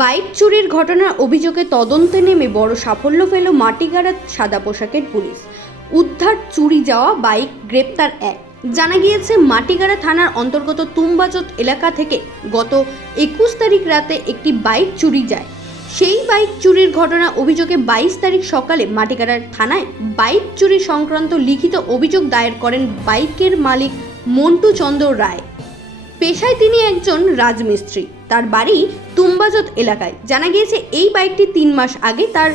Bike চুরির ঘটনার অভিযোগে তদন্তে নেমে বড় সাফল্য পেল মাটিগাড়া সাদা পোশাকের পুলিশ। উদ্ধার, চুরি যাওয়া, বাইক গ্রেপ্তার এক। জানা গিয়েছে, মাটিগাড়া থানার অন্তর্গত তুম্বাজত এলাকা থেকে গত একুশ তারিখ রাতে একটি বাইক চুরি যায়। সেই বাইক চুরির ঘটনা অভিযোগে বাইশ তারিখ সকালে মাটিগাড়ার থানায় বাইক চুরি সংক্রান্ত লিখিত অভিযোগ দায়ের করেন বাইকের মালিক মন্টু চন্দ্র রায়। পেশায় তিনি একজন রাজমিস্ত্রি। তার বাড়ি তুম্বাজত এলাকায়। জানা গিয়েছে, এই বাইকটি তিন মাস আগে তার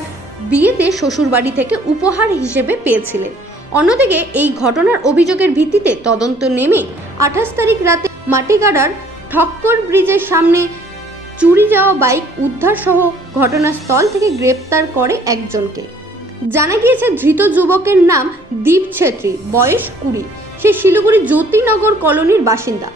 বিয়েতে শ্বশুরবাড়ি থেকে উপহার হিসেবে পেয়েছিলেন। অন্যদিকে, এই ঘটনার অভিযোগের ভিত্তিতে তদন্ত নেমে আঠাশ তারিখ রাতে মাটিগাড়ার ঠক্কর ব্রিজের সামনে চুরি যাওয়া বাইক উদ্ধার সহ ঘটনাস্থল থেকে গ্রেপ্তার করে একজনকে। জানা গিয়েছে, ধৃত যুবকের নাম দীপ ছেত্রী, বয়স কুড়ি। সে শিলিগুড়ি জ্যোতিনগর কলোনির বাসিন্দা।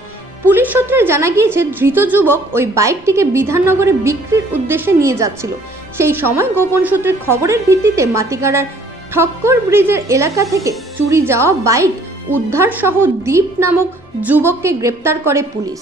পুলিশ সূত্রে জানা গিয়েছে, ধৃত যুবক ওই বাইকটিকে বিধাননগরে বিক্রির উদ্দেশ্যে নিয়ে যাচ্ছিল। সেই সময় গোপন সূত্রের খবরের ভিত্তিতে মাতিকাড়ার ঠক্কর ব্রিজের এলাকা থেকে চুরি যাওয়া বাইক উদ্ধার সহ দ্বীপ নামক যুবককে গ্রেপ্তার করে পুলিশ।